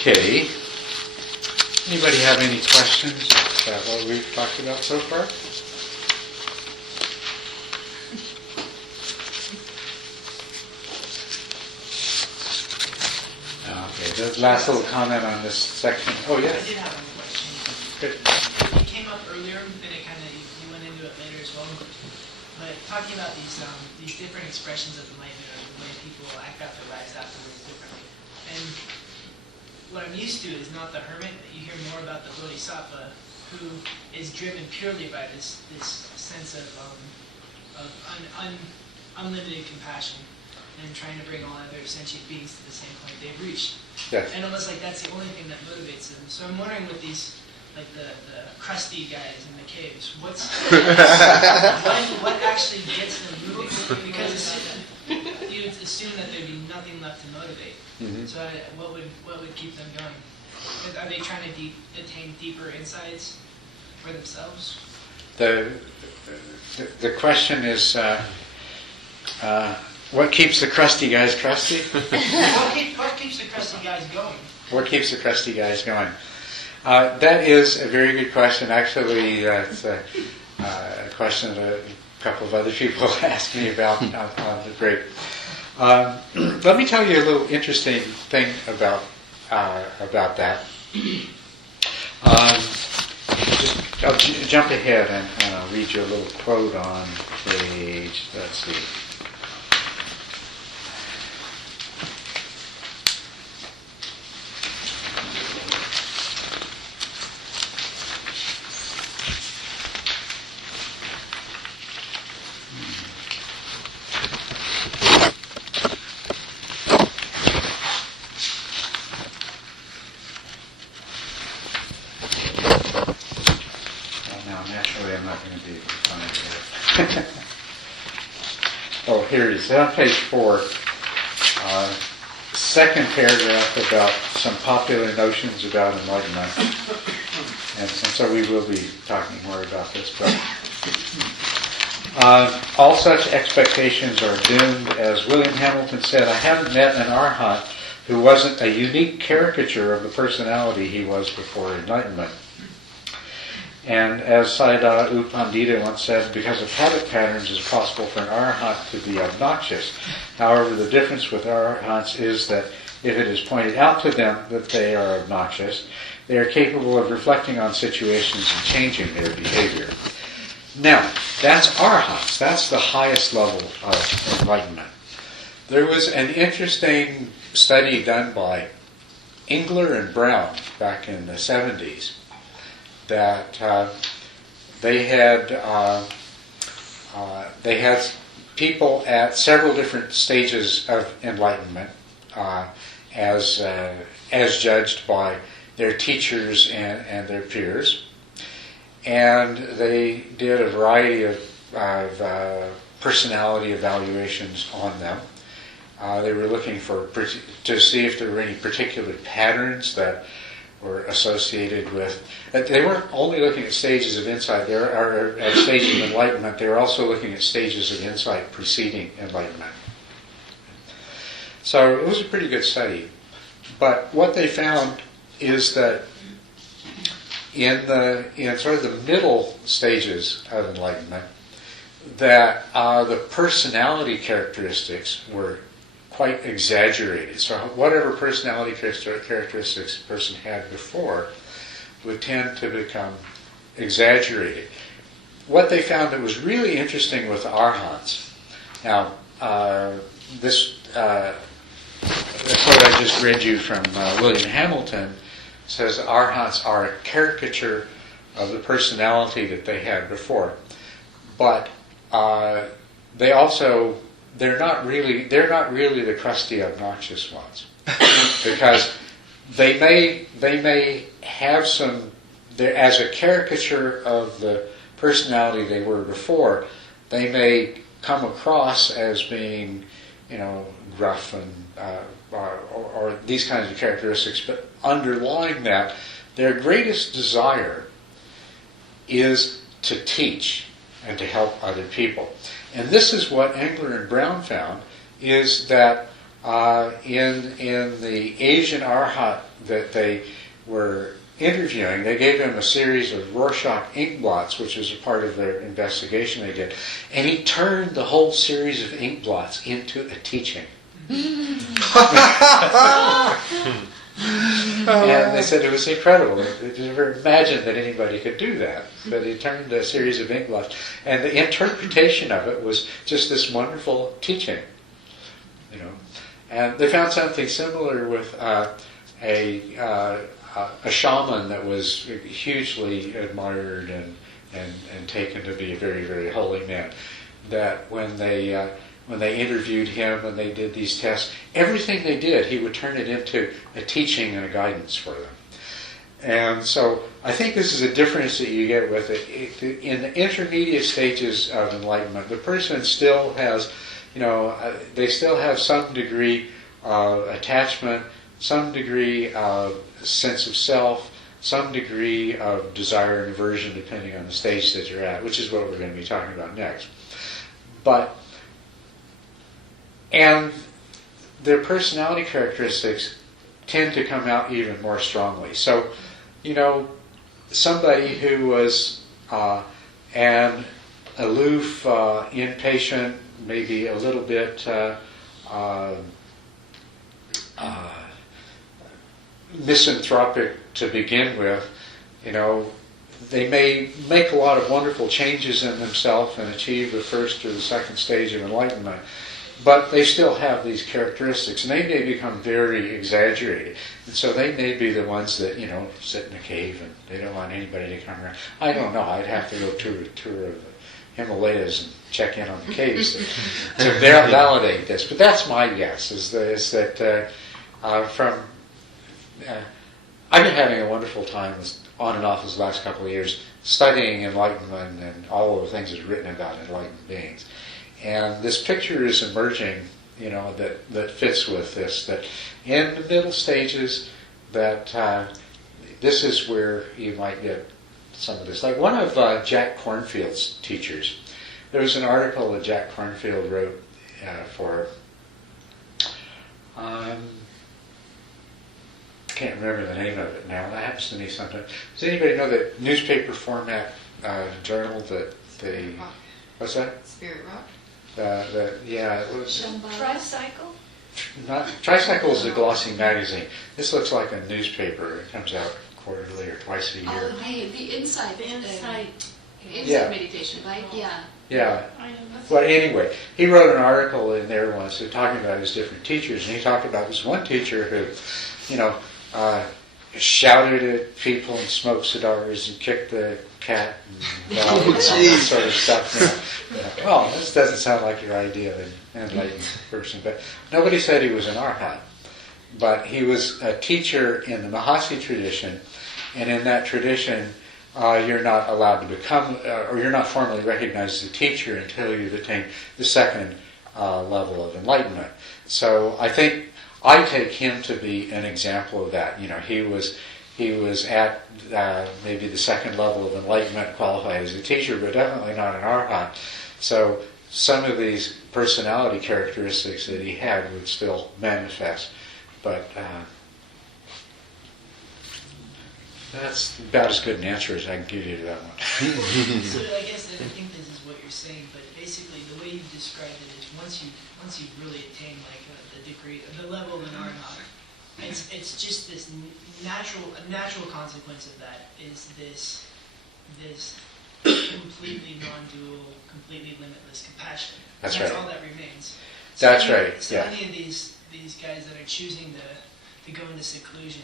Okay. Anybody have any questions about what we've talked about so far? Okay, the last little comment on this section. Oh, yeah. I did have one question. Good. It came up earlier, and it kind of you went into it later as well. But talking about these different expressions of enlightenment, or the way people act out their lives afterwards differently, and what I'm used to is not the hermit. You hear more about the bodhisattva, who is driven purely by this sense of unlimited compassion and trying to bring all other sentient beings to the same point they've reached. Yes. And almost like that's the only thing that motivates them. So I'm wondering with these, like the crusty guys in the caves, what actually gets them moving? Because you would assume that there'd be nothing left to motivate. Mm-hmm. So what would keep them going? Are they trying to attain deeper insights for themselves? The question is, what keeps the crusty guys crusty? What keeps the crusty guys going? What keeps the crusty guys going? That is a very good question. Actually, it's a question that a couple of other people asked me about on the break. Let me tell you a little interesting thing about that. I'll jump ahead and I'll read you a little quote on page, let's see. Oh, here it is. On page 4, second paragraph about some popular notions about enlightenment. And so we will be talking more about this. But all such expectations are doomed. As William Hamilton said, I haven't met an arhat who wasn't a unique caricature of the personality he was before enlightenment. And as Sayadaw U Pandita once said, because of habit patterns, it's possible for an arhat to be obnoxious. However, the difference with arhats is that if it is pointed out to them that they are obnoxious, they are capable of reflecting on situations and changing their behavior. Now, that's arhats. That's the highest level of enlightenment. There was an interesting study done by Engler and Brown back in the 70s. That they had people at several different stages of enlightenment, as judged by their teachers and their peers, and they did a variety of personality evaluations on them. They were looking to see if there were any particular patterns that were associated with. They weren't only looking at stages of insight, or at stages of enlightenment, they were also looking at stages of insight preceding enlightenment. So it was a pretty good study. But what they found is that in sort of the middle stages of enlightenment, that the personality characteristics were quite exaggerated. So whatever personality characteristics a person had before would tend to become exaggerated. What they found that was really interesting with the arhats. Now, this quote I just read you from William Hamilton says arhats are a caricature of the personality that they had before, but they're not really the crusty, obnoxious ones, because they may have some. As a caricature of the personality they were before, they may come across as being, gruff and or these kinds of characteristics. But underlying that, their greatest desire is to teach and to help other people. And this is what Engler and Brown found, is that in the Asian Arhat that they were interviewing, they gave him a series of Rorschach ink blots, which was a part of their investigation they did, and he turned the whole series of ink blots into a teaching. And they said it was incredible. They never imagined that anybody could do that. But he turned a series of ink blots, and the interpretation of it was just this wonderful teaching. And they found something similar with a shaman that was hugely admired and taken to be a very, very holy man. That when they interviewed him and they did these tests, everything they did, he would turn it into a teaching and a guidance for them. And so I think this is a difference that you get with it. In the intermediate stages of enlightenment, the person still has, they still have some degree of attachment, some degree of sense of self, some degree of desire and aversion, depending on the stage that you're at, which is what we're going to be talking about next. And their personality characteristics tend to come out even more strongly. So, somebody who was an aloof, impatient, maybe a little bit misanthropic to begin with, they may make a lot of wonderful changes in themselves and achieve the first or the second stage of enlightenment, but they still have these characteristics, and they may become very exaggerated. And so they may be the ones that, sit in a cave and they don't want anybody to come around. I don't know. I'd have to go to a tour of the Himalayas and check in on the caves to validate this. But that's my guess, is that I've been having a wonderful time on and off this last couple of years studying enlightenment and all of the things that's written about enlightened beings. And this picture is emerging, that fits with this, that in the middle stages, that this is where you might get some of this. Like one of Jack Kornfield's teachers, there was an article that Jack Kornfield wrote for, I can't remember the name of it now. That happens to me sometimes. Does anybody know that newspaper format journal that they... What's that? Spirit Rock? It was... Tricycle? Tricycle is a glossy magazine. This looks like a newspaper. It comes out quarterly or twice a year. Oh, the insight. Meditation, right? Yeah. Yeah. Well, anyway, he wrote an article in there once talking about his different teachers, and he talked about this one teacher who, shouted at people and smoked cigars and kicked the cat and all that sort of stuff. Well, this doesn't sound like your idea of an enlightened person. But nobody said he was an arhat. But he was a teacher in the Mahasi tradition, and in that tradition, you're not allowed to become, or you're not formally recognized as a teacher until you've attained the second level of enlightenment. So I take him to be an example of that. He was at maybe the second level of enlightenment, qualified as a teacher, but definitely not an arhat. So some of these personality characteristics that he had would still manifest. But that's about as good an answer as I can give you to that one. So I guess I think this is what you're saying, but basically the way you've described it is once you've really attained the degree, the level of an arhat, it's just this natural consequence of that is this completely non-dual, completely limitless compassion. That's right. right. All that remains. That's right. So yeah. any of these guys that are choosing to go into seclusion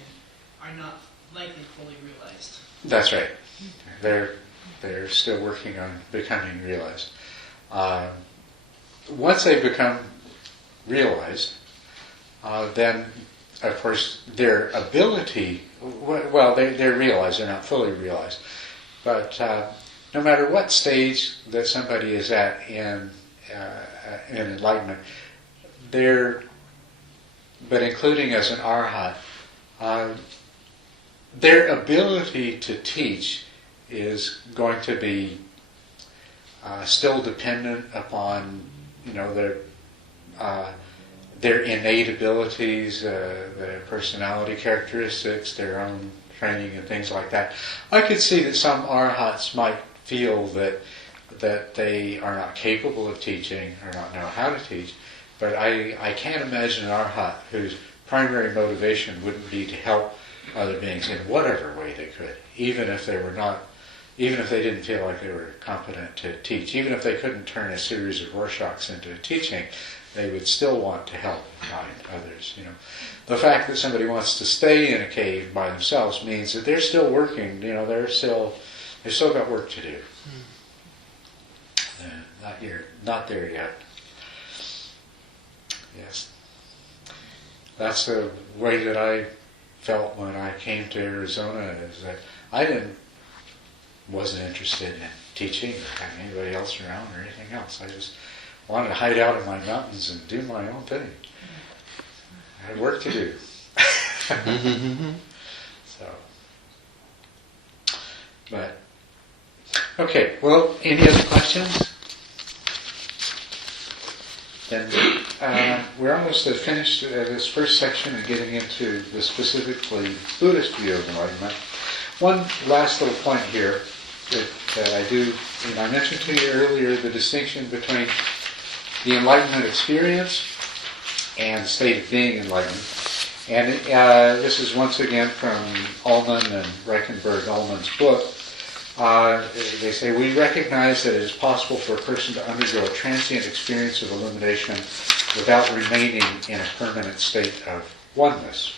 are not likely fully realized. That's right. They're still working on becoming realized. Once they become realized, then of course their ability, they're realized, they're not fully realized. But no matter what stage that somebody is at in enlightenment, but including as an arhat, their ability to teach is going to be still dependent upon, their innate abilities, their personality characteristics, their own training and things like that. I could see that some arhats might feel that they are not capable of teaching or not know how to teach, but I can't imagine an arhat whose primary motivation wouldn't be to help other beings in whatever way they could, even if they didn't feel like they were competent to teach, even if they couldn't turn a series of Rorschachs into teaching, they would still want to help and guide others. The fact that somebody wants to stay in a cave by themselves means that they're still working. They've still got work to do. Not there yet. Yes, that's the way that I felt when I came to Arizona. Is that I wasn't interested in teaching or having anybody else around or anything else. I just wanted to hide out in my mountains and do my own thing. I had work to do. Okay. Well, any other questions? Then we're almost finished this first section and getting into the specifically Buddhist view of enlightenment. One last little point here that I do, I mentioned to you earlier the distinction between the enlightenment experience and the state of being enlightened. And this is once again from Ullman and Reichenberg-Ullman's book. They say, we recognize that it is possible for a person to undergo a transient experience of illumination without remaining in a permanent state of oneness.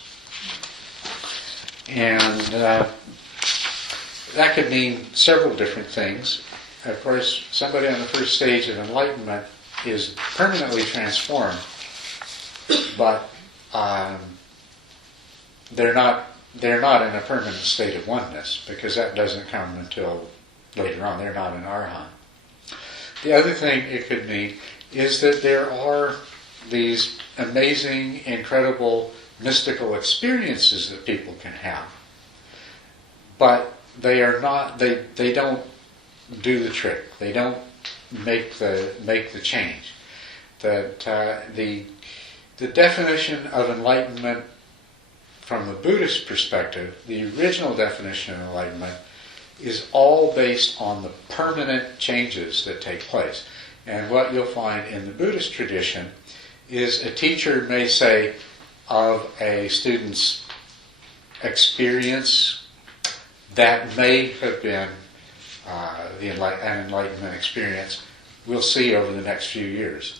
And that could mean several different things. Of course, somebody on the first stage of enlightenment is permanently transformed, but they're not in a permanent state of oneness, because that doesn't come until later on. They're not an arhat. The other thing it could mean is that there are these amazing, incredible, mystical experiences that people can have, but they are not. They don't do the trick. They don't make the change. That the definition of enlightenment from the Buddhist perspective, the original definition of enlightenment, is all based on the permanent changes that take place. And what you'll find in the Buddhist tradition is a teacher may say of a student's experience that may have been an enlightenment experience, we'll see over the next few years.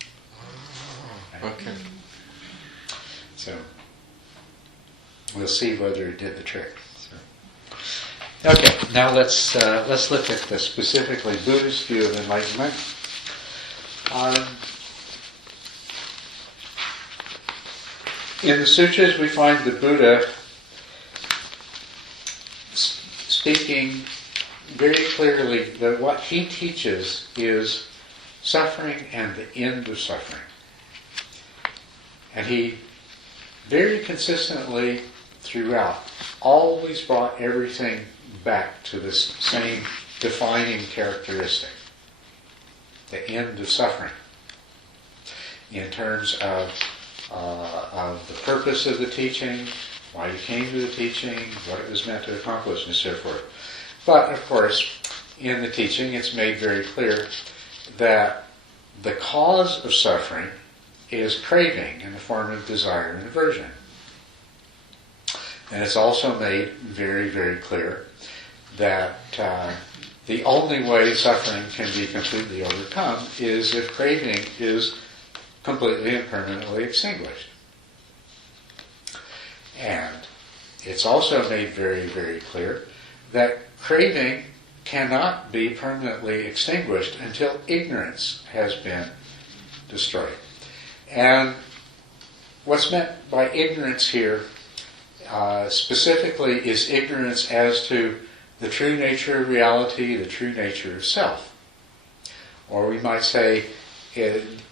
Okay. So we'll see whether it did the trick. So. Okay, now let's look at the specifically Buddhist view of enlightenment. In the sutras, we find the Buddha speaking very clearly that what he teaches is suffering and the end of suffering. And he very consistently throughout always brought everything back to this same defining characteristic, the end of suffering, in terms of the purpose of the teaching, why you came to the teaching, what it was meant to accomplish, and so forth. But, of course, in the teaching it's made very clear that the cause of suffering is craving in the form of desire and aversion. And it's also made very, very clear that the only way suffering can be completely overcome is if craving is completely and permanently extinguished. And it's also made very, very clear that craving cannot be permanently extinguished until ignorance has been destroyed. And what's meant by ignorance here specifically is ignorance as to the true nature of reality, the true nature of self. Or we might say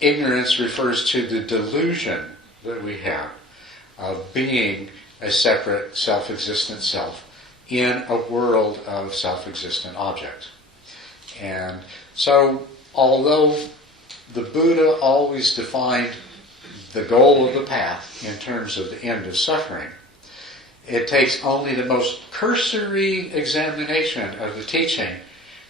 ignorance refers to the delusion that we have of being a separate self-existent self in a world of self-existent objects. And so, although the Buddha always defined the goal of the path in terms of the end of suffering, it takes only the most cursory examination of the teaching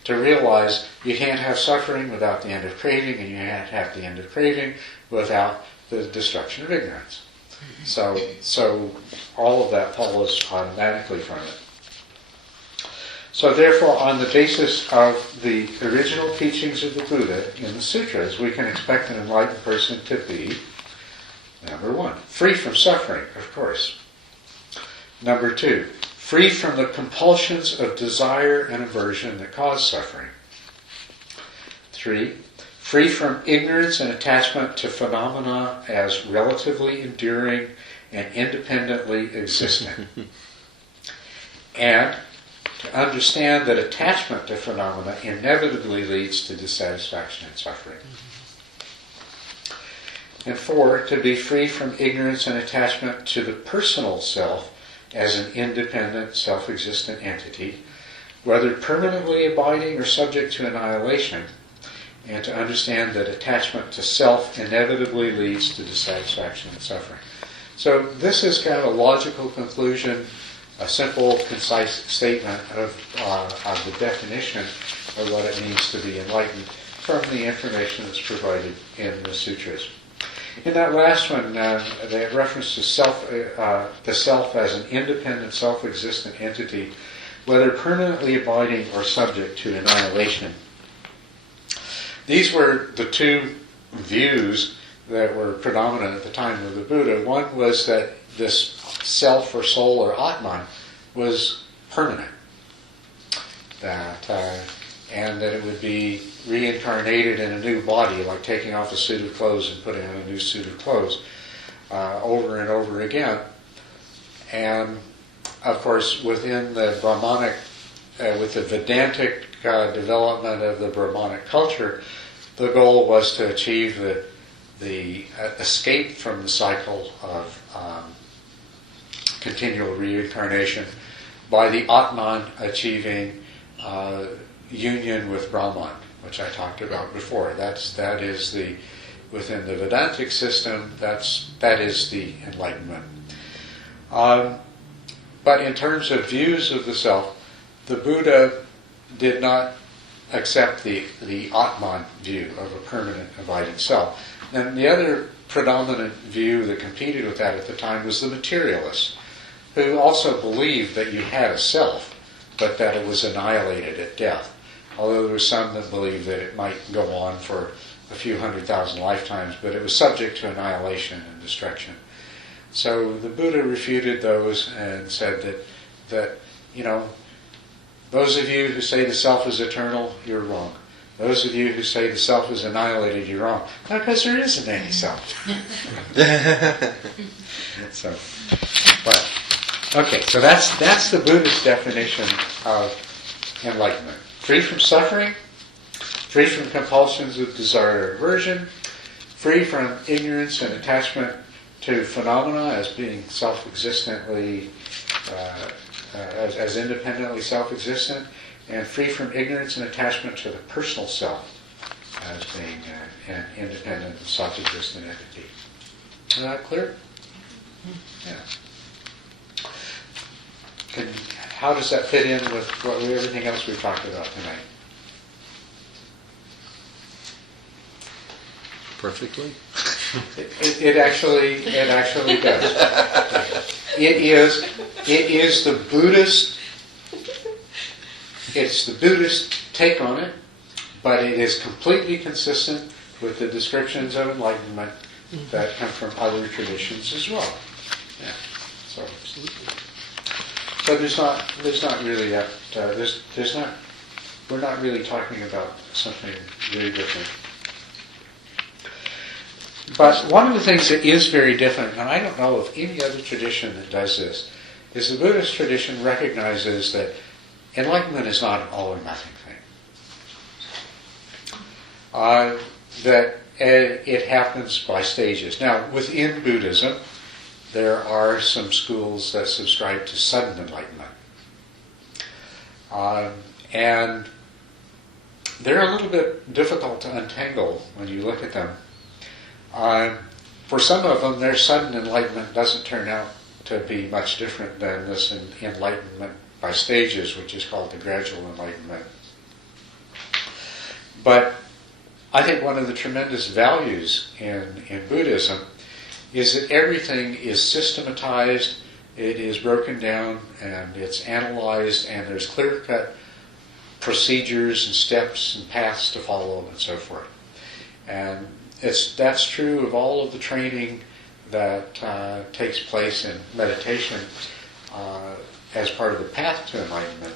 to realize you can't have suffering without the end of craving, and you can't have the end of craving without the destruction of ignorance. So all of that follows automatically from it. So therefore, on the basis of the original teachings of the Buddha in the sutras, we can expect an enlightened person to be, number one, free from suffering, of course. Number two, free from the compulsions of desire and aversion that cause suffering. 3, free from ignorance and attachment to phenomena as relatively enduring and independently existent. And to understand that attachment to phenomena inevitably leads to dissatisfaction and suffering. And 4, to be free from ignorance and attachment to the personal self as an independent, self-existent entity, whether permanently abiding or subject to annihilation, and to understand that attachment to self inevitably leads to dissatisfaction and suffering. So this is kind of a logical conclusion, a simple, concise statement of the definition of what it means to be enlightened from the information that's provided in the sutras. In that last one, they reference to the self as an independent, self-existent entity, whether permanently abiding or subject to annihilation. These were the two views that were predominant at the time of the Buddha. One was that this self or soul or Atman was permanent, and that it would be reincarnated in a new body, like taking off a suit of clothes and putting on a new suit of clothes over and over again. And of course, within the Brahmanic, with the Vedantic development of the Brahmanic culture, the goal was to achieve the escape from the cycle of continual reincarnation by the Atman achieving union with Brahman, which I talked about before. That is within the Vedantic system, that is the Enlightenment. But in terms of views of the self, the Buddha did not accept the Atman view of a permanent abiding self. And the other predominant view that competed with that at the time was the materialist, who also believed that you had a self, but that it was annihilated at death. Although there were some that believed that it might go on for a few 100,000 lifetimes, but it was subject to annihilation and destruction. So the Buddha refuted those and said that those of you who say the self is eternal, you're wrong. Those of you who say the self is annihilated, you're wrong. Not because there isn't any self. So that's the Buddhist definition of enlightenment. Free from suffering, free from compulsions of desire or aversion, free from ignorance and attachment to phenomena as being self-existently, as independently self-existent, and free from ignorance and attachment to the personal self as being an independent, self-existent entity. Is that clear? Yeah. How does that fit in with everything else we've talked about tonight? Perfectly. It actually does. It is the Buddhist. It's the Buddhist take on it, but it is completely consistent with the descriptions of enlightenment that come from other traditions as well. Yeah. So absolutely. So there's not really that. We're not really talking about something very different. But one of the things that is very different, and I don't know of any other tradition that does this, is the Buddhist tradition recognizes that enlightenment is not an all or nothing thing. That it happens by stages. Now, within Buddhism, there are some schools that subscribe to sudden enlightenment. And they're a little bit difficult to untangle when you look at them. For some of them, their sudden enlightenment doesn't turn out to be much different than this enlightenment by stages, which is called the gradual enlightenment. But I think one of the tremendous values in Buddhism is that everything is systematized, it is broken down, and it's analyzed, and there's clear-cut procedures and steps and paths to follow and so forth. And that's true of all of the training that takes place in meditation as part of the path to enlightenment.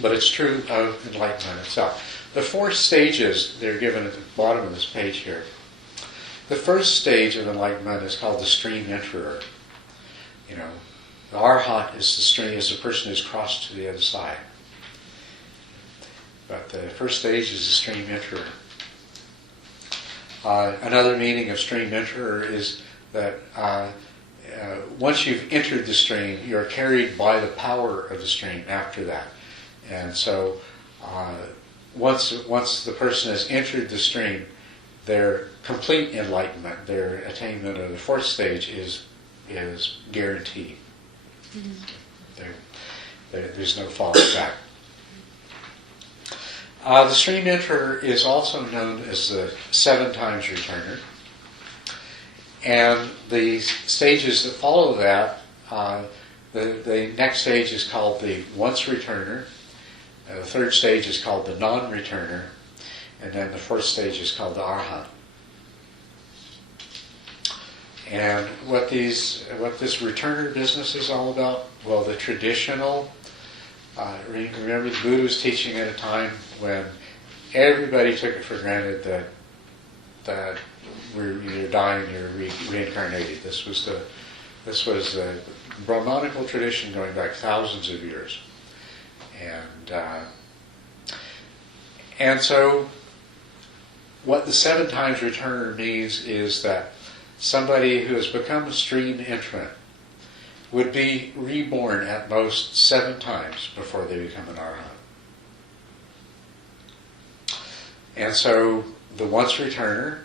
But it's true of enlightenment itself. The 4 stages, they're given at the bottom of this page here. The first stage of enlightenment is called the stream enterer. You know, the arhat is the stream, is the person who's crossed to the other side. But the first stage is the stream enterer. Another meaning of stream enterer is that once you've entered the stream, you're carried by the power of the stream after that. And so once the person has entered the stream, their complete enlightenment, their attainment of the 4th stage is guaranteed. Mm-hmm. There's no falling back. The stream enterer is also known as the 7 times returner. And the stages that follow that, the next stage is called the once returner. The 3rd stage is called the non-returner. And then the 4th stage is called the arhat. And what this returner business is all about? Well, the traditional, remember the Buddha was teaching at a time when everybody took it for granted that we're either dying or reincarnated. This was the Brahmanical tradition going back thousands of years. And so what the 7 times returner means is that somebody who has become a stream entrant would be reborn at most 7 times before they become an arhat. And so the once returner,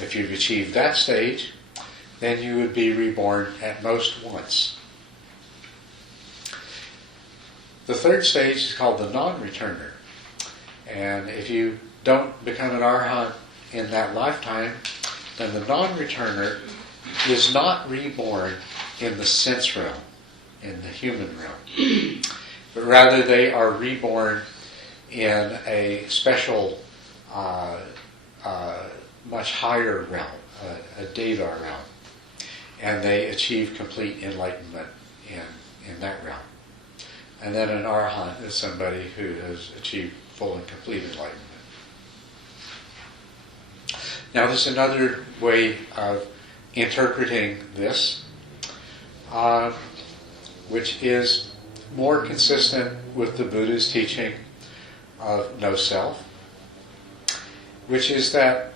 if you've achieved that stage, then you would be reborn at most once. The 3rd stage is called the non-returner. And if you don't become an arhat in that lifetime, then the non-returner is not reborn in the sense realm, in the human realm. But rather they are reborn in a special, much higher realm, a Deva realm. And they achieve complete enlightenment in that realm. And then an arhat is somebody who has achieved full and complete enlightenment. Now there's another way of interpreting this, which is more consistent with the Buddha's teaching of no self, which is that,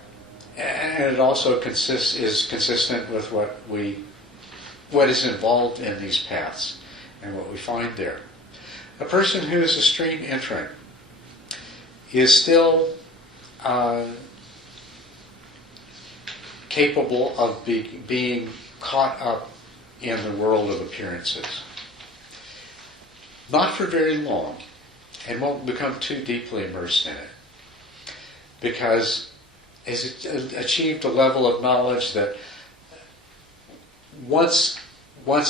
and it also is consistent with what is involved in these paths and what we find there. A person who is a stream entrant is still capable of being caught up in the world of appearances. Not for very long, and won't become too deeply immersed in it, because has achieved a level of knowledge that once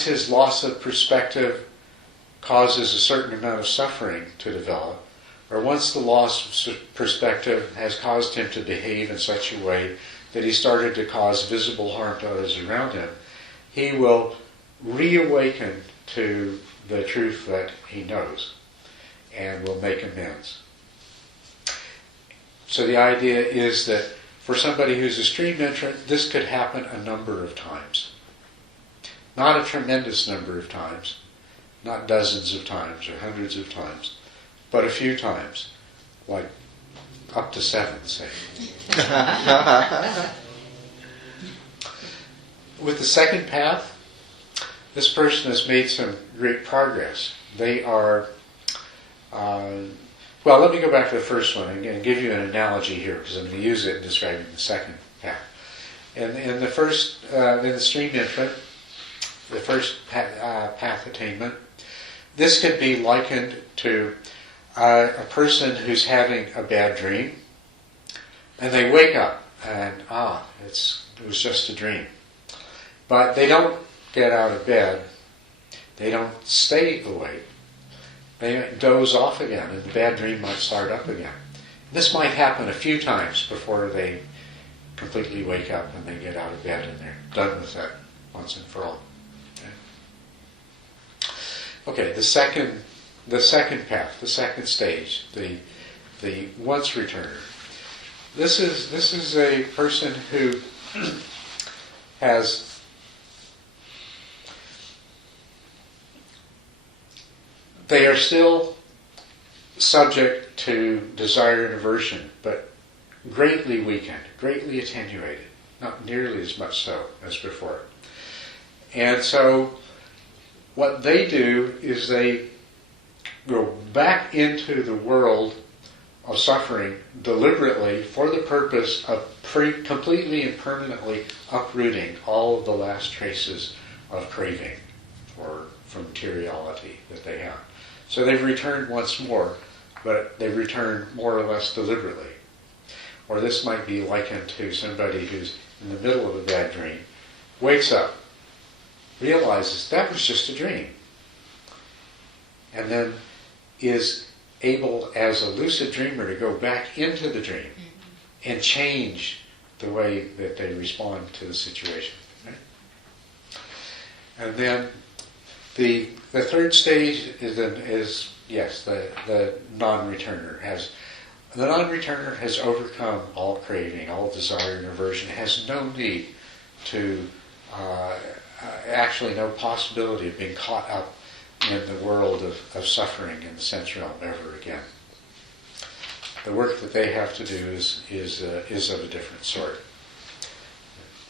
his loss of perspective causes a certain amount of suffering to develop, or once the loss of perspective has caused him to behave in such a way that he started to cause visible harm to others around him, he will reawaken to the truth that he knows and will make amends. So the idea is that for somebody who's a stream entrant, this could happen a number of times. Not a tremendous number of times, not dozens of times or hundreds of times, but a few times, like up to 7, say. With the second path, this person has made some great progress. They are, well, let me go back to the first one and give you an analogy here, because I'm going to use it in describing the second path. In the stream infant, the first path attainment, this could be likened to a person who's having a bad dream, and they wake up and it was just a dream. But they don't get out of bed. They don't stay awake. They doze off again, and the bad dream might start up again. This might happen a few times before they completely wake up and they get out of bed and they're done with that once and for all. Okay, the second path, the second stage, the once returner. This is a person who has they are still subject to desire and aversion, but greatly weakened, greatly attenuated, not nearly as much so as before. And so what they do is they go back into the world of suffering deliberately for the purpose of completely and permanently uprooting all of the last traces of craving for materiality that they have. So they've returned once more, but they've returned more or less deliberately. Or this might be likened to somebody who's in the middle of a bad dream, wakes up, realizes that was just a dream, and then is able as a lucid dreamer to go back into the dream and change the way that they respond to the situation. Right? And then the third stage is the non-returner. The non-returner has overcome all craving, all desire and aversion, has no need to, actually no possibility of being caught up in the world of suffering in the sense realm ever again. The work that they have to do is of a different sort.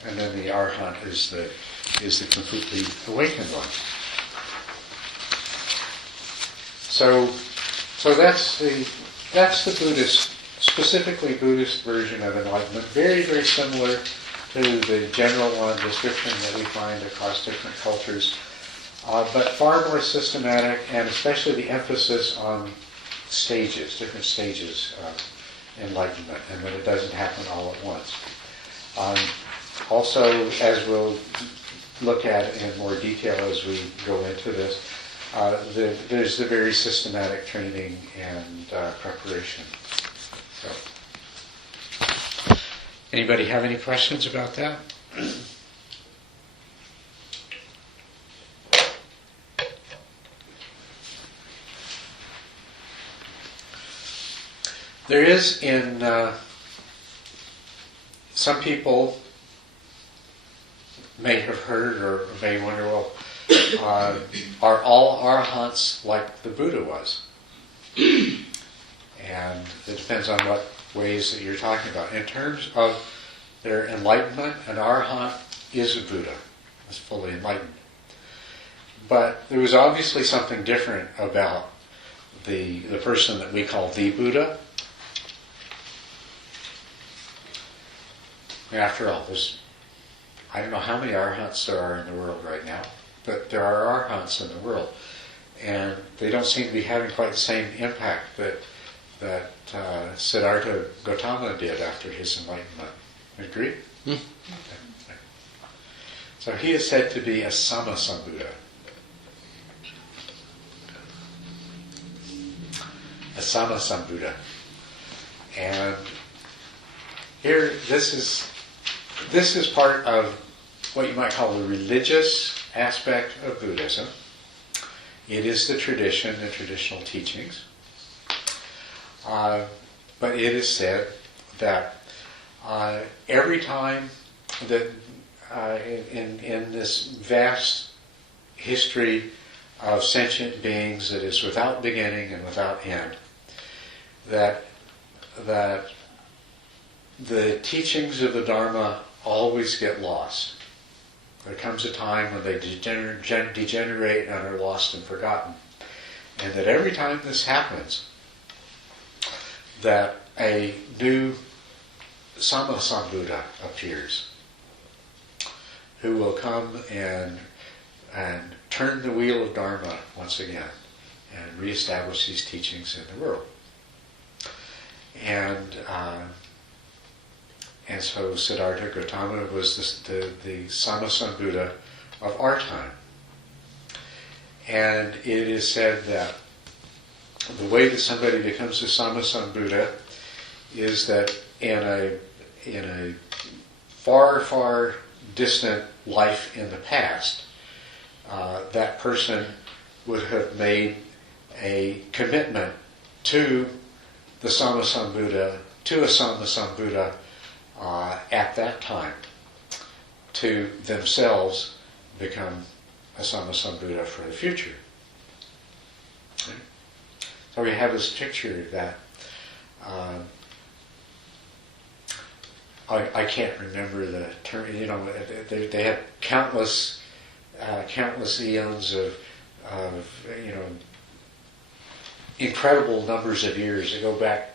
And then the arhat is the completely awakened one. So that's the Buddhist, specifically Buddhist version of enlightenment. Very, very similar to the general one description that we find across different cultures, but far more systematic, and especially the emphasis on stages, different stages of enlightenment, and that it doesn't happen all at once. Also, as we'll look at in more detail as we go into this, there's the very systematic training and preparation. So, anybody have any questions about that? There is in some people may have heard or may wonder, well, are all arahants like the Buddha was? And it depends on what ways that you're talking about. In terms of their enlightenment, an arahant is a Buddha, is fully enlightened. But there was obviously something different about the person that we call the Buddha. After all, I don't know how many arahants there are in the world right now, but there are arahants in the world, and they don't seem to be having quite the same impact that Siddhartha Gautama did after his enlightenment. Agree? Okay. So he is said to be a Sammasambuddha. A Sammasambuddha. And here, this is part of what you might call the religious aspect of Buddhism. It is the tradition, the traditional teachings. But it is said that every time that in this vast history of sentient beings that is without beginning and without end, that the teachings of the Dharma always get lost. There comes a time when they degenerate and are lost and forgotten. And that every time this happens, that a new Sammasambuddha appears. who will come and turn the wheel of Dharma once again and reestablish these teachings in the world. And so Siddhartha Gautama was the Sammasambuddha of our time. And it is said that the way that somebody becomes a Sammasambuddha is that in a far, far distant life in the past, that person would have made a commitment to the Sammasambuddha, to a Sammasambuddha at that time, to themselves become a Sammasambuddha for the future. Okay? So we have this picture that I can't remember the term. They have countless eons of incredible numbers of years that go back,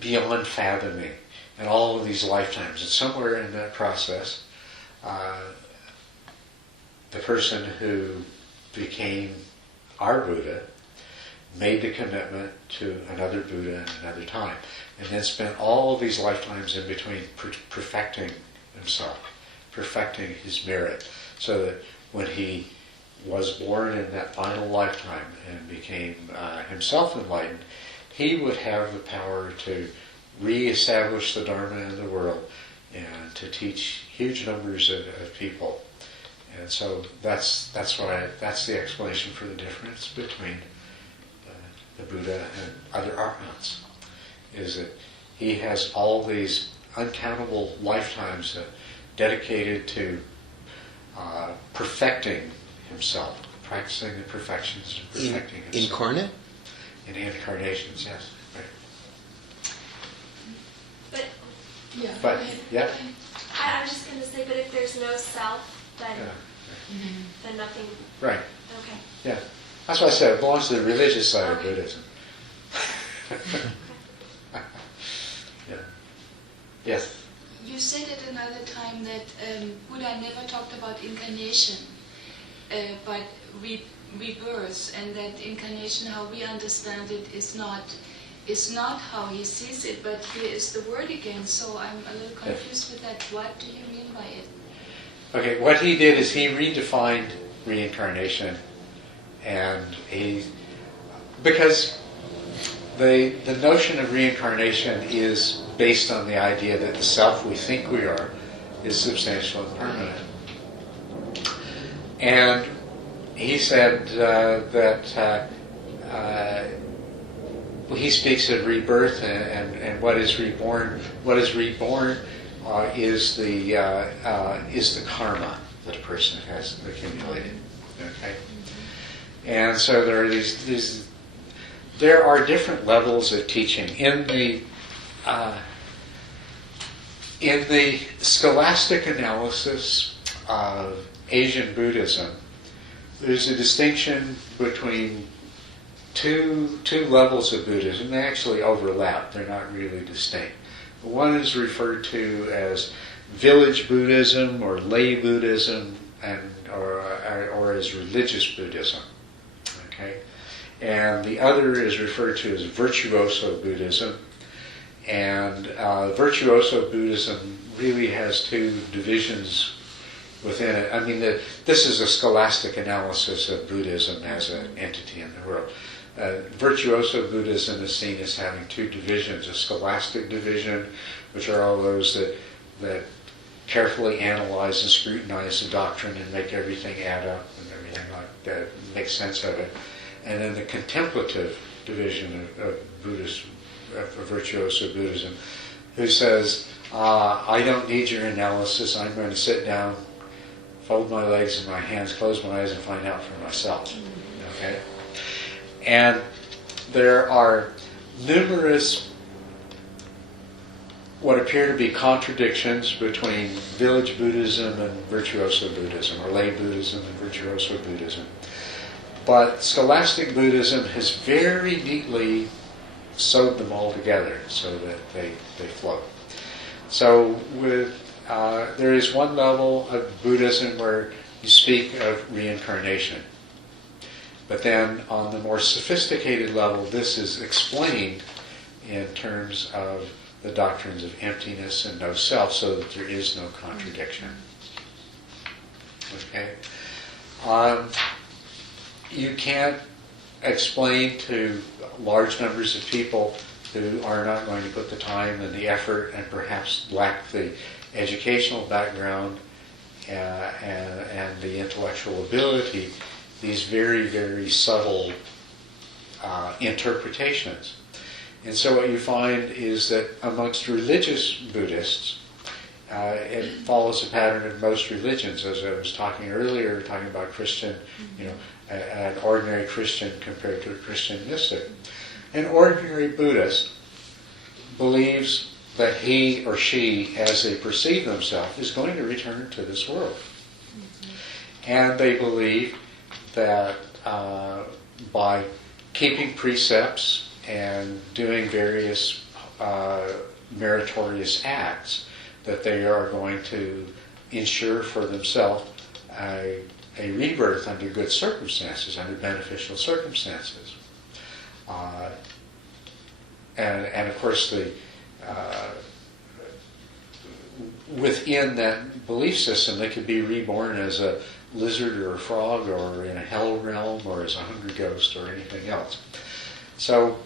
beyond fathoming, and all of these lifetimes. And somewhere in that process, the person who became our Buddha made the commitment to another Buddha at another time, and then spent all of these lifetimes in between perfecting himself, perfecting his merit, so that when he was born in that final lifetime and became himself enlightened, he would have the power to re-establish the Dharma in the world and to teach huge numbers of people. And so that's the explanation for the difference between the Buddha and other arhats, is that he has all these uncountable lifetimes dedicated to perfecting himself, practicing the perfections and perfecting himself. Incarnate? In incarnations, yes. Right. But Yeah. I'm just going to say, but if there's no self, then then nothing. Right. Okay. Yeah. That's why I said it belongs to the religious side of Okay. Buddhism. Yeah. Yes. You said at another time that Buddha never talked about incarnation, but rebirth, and that incarnation, how we understand it, is not how he sees it, but here is the word again. So I'm a little confused with that. What do you mean by it? Okay, what he did is he redefined reincarnation, and because the notion of reincarnation is based on the idea that the self we think we are is substantial and permanent. And he said that he speaks of rebirth and what is reborn. What is reborn is the karma that a person has accumulated. Okay, and so there are there are different levels of teaching in the scholastic analysis of Asian Buddhism. There's a distinction between two levels of Buddhism. They actually overlap. They're not really distinct. One is referred to as village Buddhism or lay Buddhism, or as religious Buddhism. Okay, and the other is referred to as virtuoso Buddhism. And virtuoso Buddhism really has two divisions within it. I mean, this is a scholastic analysis of Buddhism as an entity in the world. Virtuoso Buddhism is seen as having two divisions: a scholastic division, which are all those that carefully analyze and scrutinize the doctrine and make everything add up and everything like that, make sense of it. And then the contemplative division of virtuoso Buddhism, who says, I don't need your analysis, I'm going to sit down, fold my legs in my hands, close my eyes, and find out for myself. Okay? And there are numerous what appear to be contradictions between village Buddhism and virtuoso Buddhism, or lay Buddhism and virtuoso Buddhism. But scholastic Buddhism has very neatly sewed them all together so that they flow. So there is one level of Buddhism where you speak of reincarnation. But then on the more sophisticated level, this is explained in terms of the doctrines of emptiness and no self, so that there is no contradiction. Okay? You can't explain to large numbers of people who are not going to put the time and the effort and perhaps lack the educational background and the intellectual ability, these very, very subtle interpretations. And so what you find is that amongst religious Buddhists, it follows a pattern of most religions, as I was talking earlier, talking about Christian, an ordinary Christian compared to a Christian mystic. An ordinary Buddhist believes that he or she, as they perceive themselves, is going to return to this world. And they believe that by keeping precepts and doing various meritorious acts, that they are going to ensure for themselves a rebirth under good circumstances, under beneficial circumstances. And of course, within that belief system, they could be reborn as a lizard or a frog or in a hell realm or as a hungry ghost or anything else. So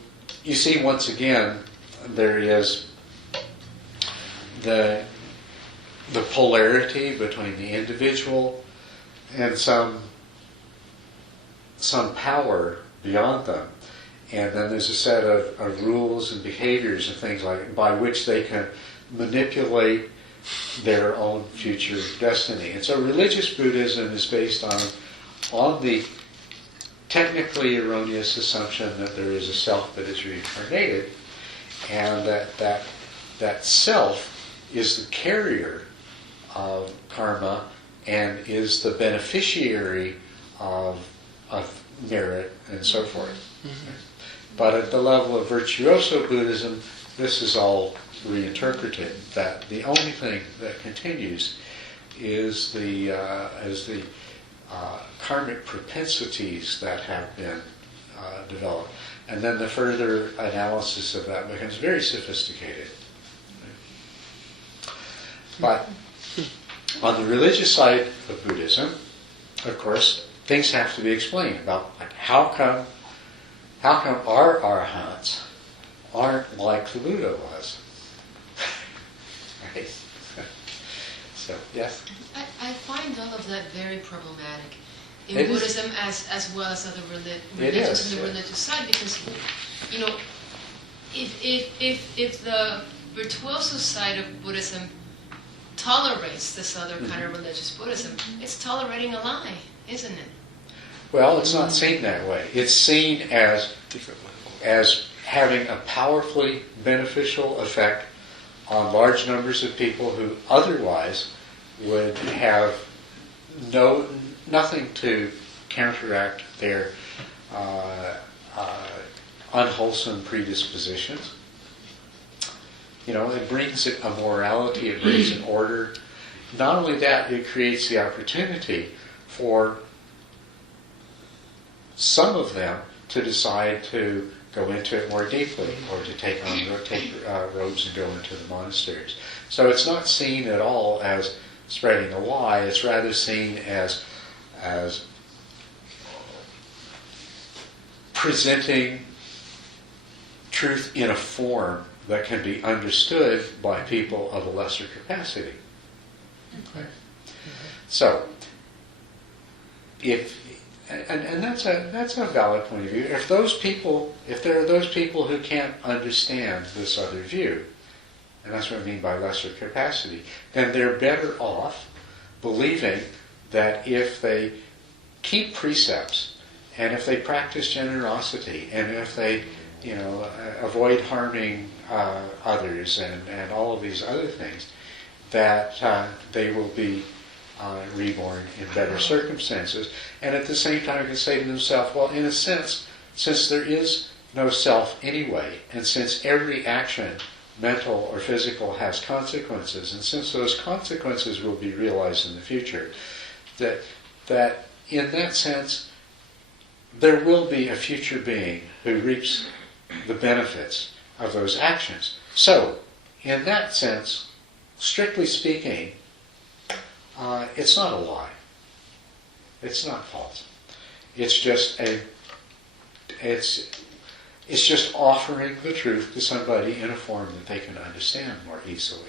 you see, once again, there is the polarity between the individual and some power beyond them. And then there's a set of rules and behaviors and things like by which they can manipulate their own future destiny. And so religious Buddhism is based on the technically erroneous assumption that there is a self that is reincarnated, and that self is the carrier of karma and is the beneficiary of merit and so forth. Mm-hmm. But at the level of virtuoso Buddhism, this is all reinterpreted. That the only thing that continues is the karmic propensities that have been developed, and then the further analysis of that becomes very sophisticated. But on the religious side of Buddhism, of course, things have to be explained about like how come our arhats aren't like the Buddha was. Right? So, yes? I find all of that very problematic in It Buddhism as well as other religions in the religious side, because, if the virtuoso side of Buddhism tolerates this other kind of religious Buddhism, it's tolerating a lie, isn't it? Well, it's not seen that way. It's seen as having a powerfully beneficial effect on large numbers of people who otherwise would have nothing to counteract their unwholesome predispositions. It brings a morality, it brings an order. Not only that, it creates the opportunity for some of them to decide to go into it more deeply, or to take robes and go into the monasteries. So it's not seen at all as spreading a lie. It's rather seen as presenting truth in a form that can be understood by people of a lesser capacity. Okay. So, and that's a valid point of view. If there are those people who can't understand this other view, and that's what I mean by lesser capacity, then they're better off believing that if they keep precepts, and if they practice generosity, and if they, avoid harming others, and all of these other things, that they will be reborn in better circumstances. And at the same time, you can say to themselves, well, in a sense, since there is no self anyway, and since every action mental or physical, has consequences. And since those consequences will be realized in the future, that in that sense, there will be a future being who reaps the benefits of those actions. So, in that sense, strictly speaking, it's not a lie. It's not false. It's just it's just offering the truth to somebody in a form that they can understand more easily.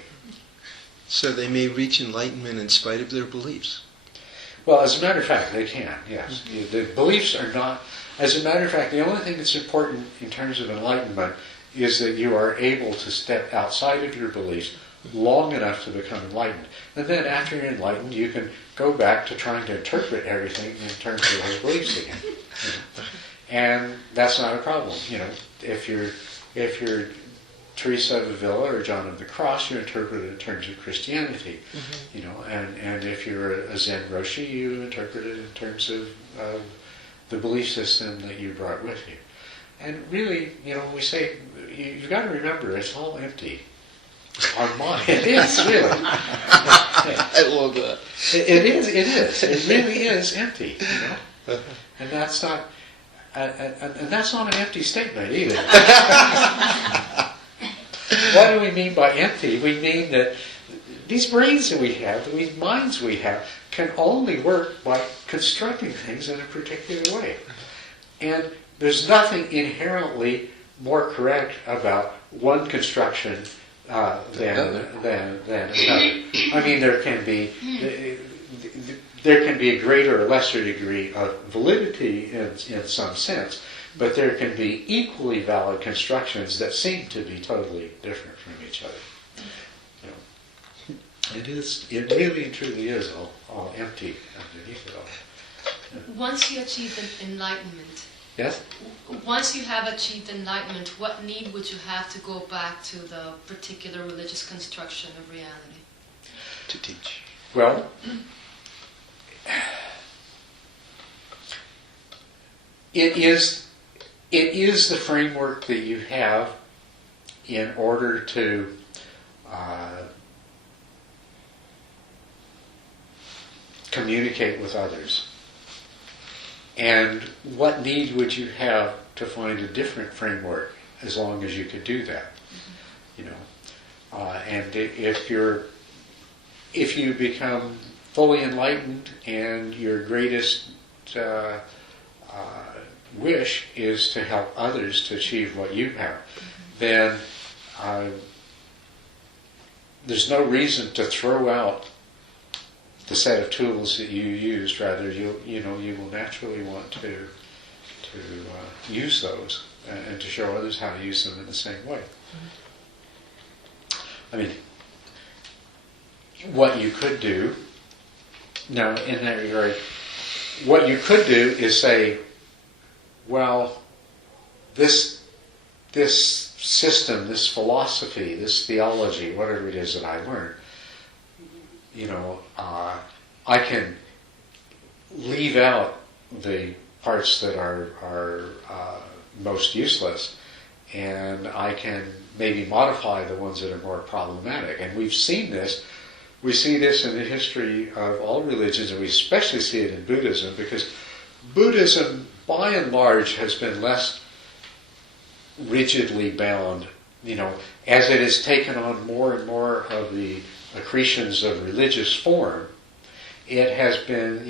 So they may reach enlightenment in spite of their beliefs. Well, as a matter of fact, they can, yes. The beliefs are not... As a matter of fact, the only thing that's important in terms of enlightenment is that you are able to step outside of your beliefs long enough to become enlightened. And then after you're enlightened, you can go back to trying to interpret everything in terms of those beliefs again. And that's not a problem. If you're Teresa of Avila or John of the Cross, you interpret it in terms of Christianity. And if you're a Zen Roshi, you interpret it in terms of the belief system that you brought with you. And really, we say, you've got to remember, it's all empty. Our mind, it is really. I love that. It is. It really is empty. And that's not, and that's not an empty statement either. What do we mean by empty? We mean that these brains that we have, these minds we have, can only work by constructing things in a particular way. And there's nothing inherently more correct about one construction than another. I mean, there can be a greater or lesser degree of validity in some sense, but there can be equally valid constructions that seem to be totally different from each other. It really and truly is all empty underneath it all. Once you achieve enlightenment, Yes? once you have achieved enlightenment, what need would you have to go back to the particular religious construction of reality? To teach. Well, it is the framework that you have in order to communicate with others. And what need would you have to find a different framework as long as you could do that? And if you become fully enlightened and your greatest wish is to help others to achieve what you have, then there's no reason to throw out the set of tools that you used. Rather, you will naturally want to use those and to show others how to use them in the same way. I mean, what you could do now in that regard, what you could do is say, well, this system, this philosophy, this theology, whatever it is that I learned, I can leave out the parts that are most useless, and I can maybe modify the ones that are more problematic. And we've seen this. We see this in the history of all religions, and we especially see it in Buddhism, because Buddhism, by and large, has been less rigidly bound, as it has taken on more and more of the accretions of religious form. It has been,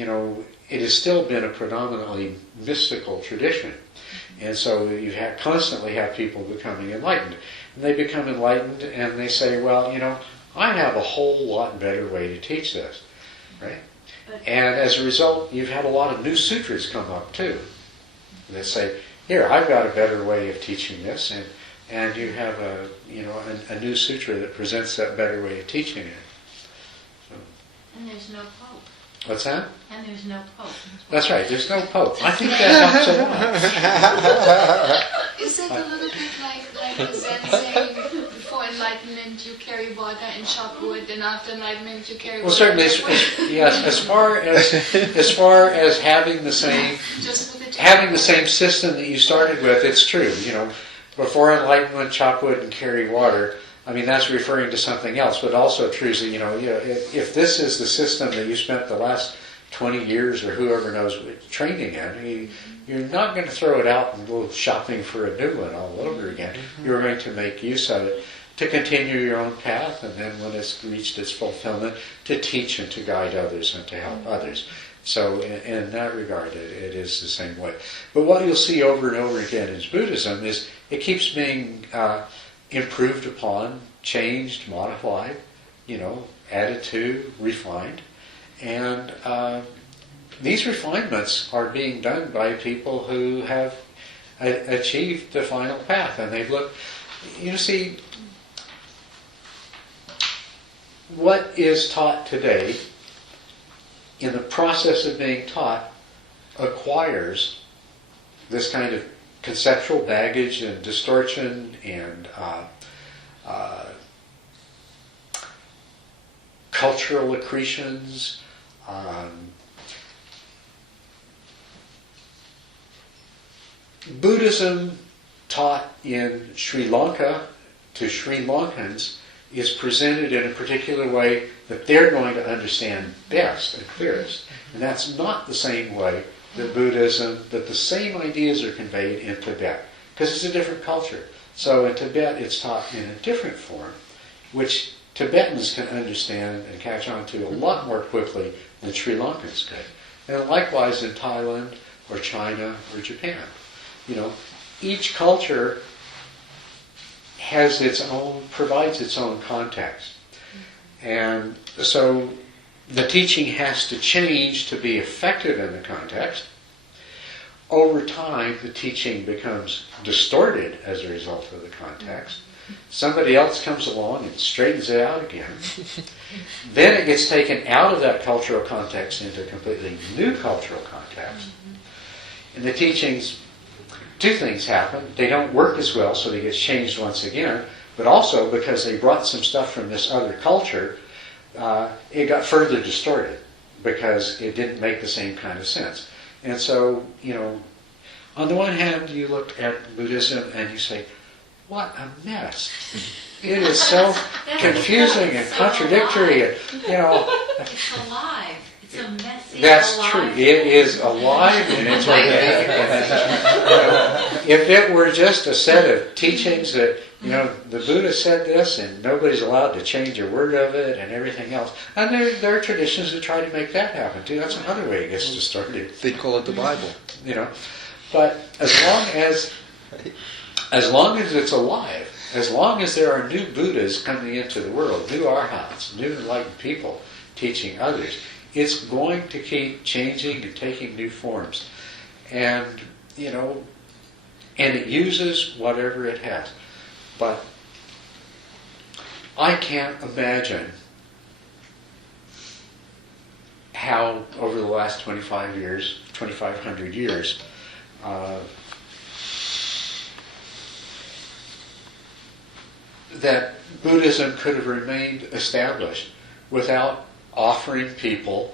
it has still been a predominantly mystical tradition. And so you constantly have people becoming enlightened. And they become enlightened and they say, well, I have a whole lot better way to teach this, right? And as a result, you've had a lot of new sutras come up too. That say, here, I've got a better way of teaching this, and you have a new sutra that presents that better way of teaching it. So. And there's no pope. What's that? And there's no pope. That's right, there's no pope. I think that helps a lot. Is it a little bit like the Zen saying, before enlightenment you carry water and chop wood, and after enlightenment you carry Well, water certainly, and wood? yes. As far as having the same system that you started with, it's true. Before enlightenment, chop wood and carry water. I mean, that's referring to something else, but also true that, if this is the system that you spent the last 20 years or whoever knows training in, you're not going to throw it out and go shopping for a new one all over again. You're going to make use of it to continue your own path, and then when it's reached its fulfillment, to teach and to guide others and to help others. So in that regard, it is the same way. But what you'll see over and over again in Buddhism is it keeps being improved upon, changed, modified, added to, refined. And these refinements are being done by people who have achieved the final path. And they've looked, see, what is taught today, in the process of being taught, acquires this kind of conceptual baggage and distortion and cultural accretions. Buddhism taught in Sri Lanka to Sri Lankans is presented in a particular way that they're going to understand best and clearest. And that's not the same way that the same ideas are conveyed in Tibet, because it's a different culture. So in Tibet it's taught in a different form, which Tibetans can understand and catch on to a lot more quickly than Sri Lankans could. And likewise in Thailand or China or Japan. Each culture provides its own context. And so the teaching has to change to be effective in the context. Over time, the teaching becomes distorted as a result of the context. Somebody else comes along and straightens it out again. Then it gets taken out of that cultural context into a completely new cultural context. And the teachings, two things happen. They don't work as well, so they get changed once again. But also, because they brought some stuff from this other culture, it got further distorted because it didn't make the same kind of sense. And so, on the one hand, you look at Buddhism and you say, what a mess. It is so confusing and contradictory. It's alive. It's a messy. That's alive. true. It is alive and it's organic. If it were just a set of teachings that, the Buddha said this and nobody's allowed to change a word of it and everything else. And there are traditions that try to make that happen too. That's another way it gets distorted. They call it the Bible. But as long as it's alive, as long as there are new Buddhas coming into the world, new arhats, new enlightened people teaching others, it's going to keep changing and taking new forms. And, and it uses whatever it has. But I can't imagine how over the last 2,500 years, that Buddhism could have remained established without offering people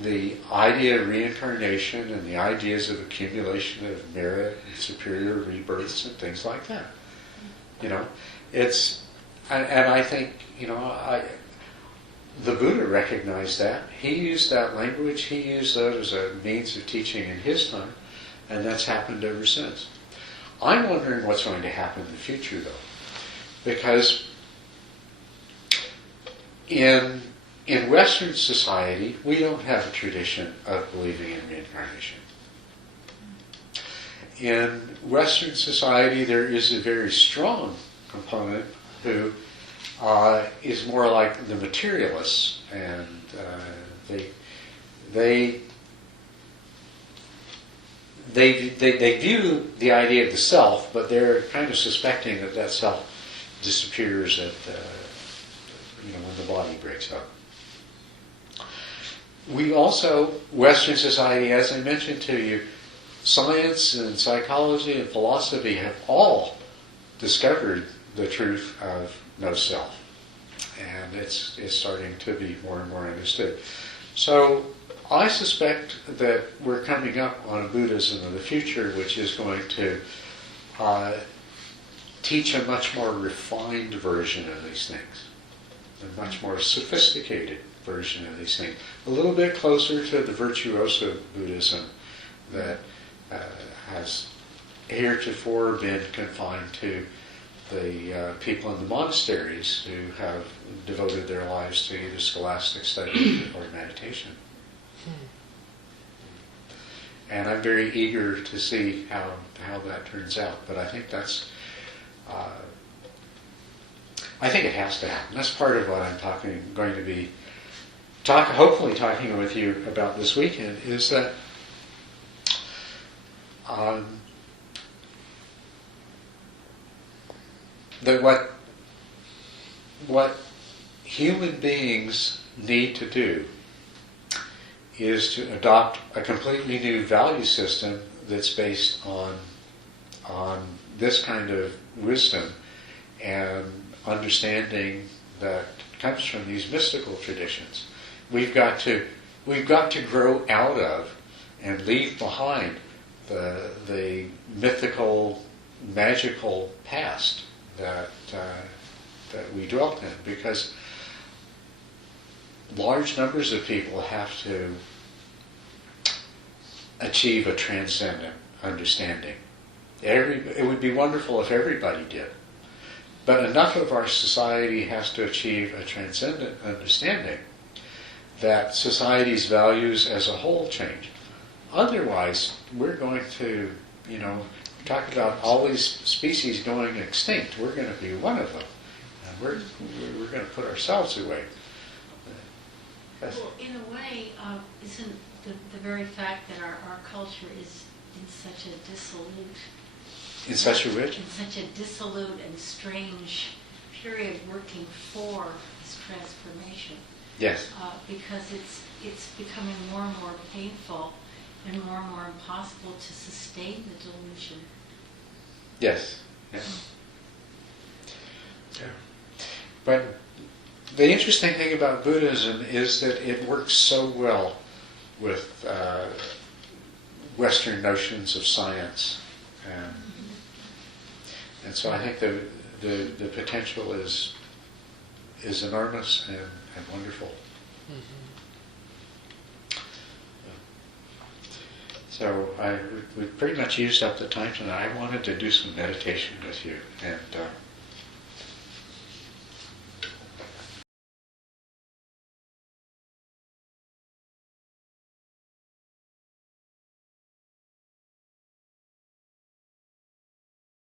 the idea of reincarnation and the ideas of accumulation of merit and superior rebirths and things like that. It's, and I think, the Buddha recognized that. He used that language, he used that as a means of teaching in his time, and that's happened ever since. I'm wondering what's going to happen in the future, though, because in Western society, we don't have a tradition of believing in reincarnation. In Western society, there is a very strong component who is more like the materialists, and they view the idea of the self, but they're kind of suspecting that self disappears when the body breaks up. We also, Western society, as I mentioned to you, science and psychology and philosophy have all discovered the truth of no self. And it's starting to be more and more understood. So I suspect that we're coming up on a Buddhism of the future which is going to teach a much more refined version of these things, a much more sophisticated version of these things, a little bit closer to the virtuoso Buddhism that has heretofore been confined to the people in the monasteries who have devoted their lives to either scholastic study or meditation. And I'm very eager to see how that turns out. But I think that's, I think it has to happen. That's part of what I'm going to be hopefully talking with you about this weekend, is that that what human beings need to do is to adopt a completely new value system that's based on this kind of wisdom and understanding that comes from these mystical traditions. We've got to grow out of and leave behind the mythical, magical past that we dwelt in, because large numbers of people have to achieve a transcendent understanding. It would be wonderful if everybody did, but enough of our society has to achieve a transcendent understanding that society's values as a whole change. Otherwise, we're going to, talk about all these species going extinct. We're going to be one of them, and we're going to put ourselves away. Well, in a way, isn't the very fact that our culture is in such a dissolute... In such a which? In such a dissolute and strange period working for this transformation. Yes. Because it's becoming more and more painful and more impossible to sustain the delusion. Yes. Yes. Yeah. But the interesting thing about Buddhism is that it works so well with Western notions of science, and so I think the potential is enormous and wonderful. So we pretty much used up the time tonight. I wanted to do some meditation with you, and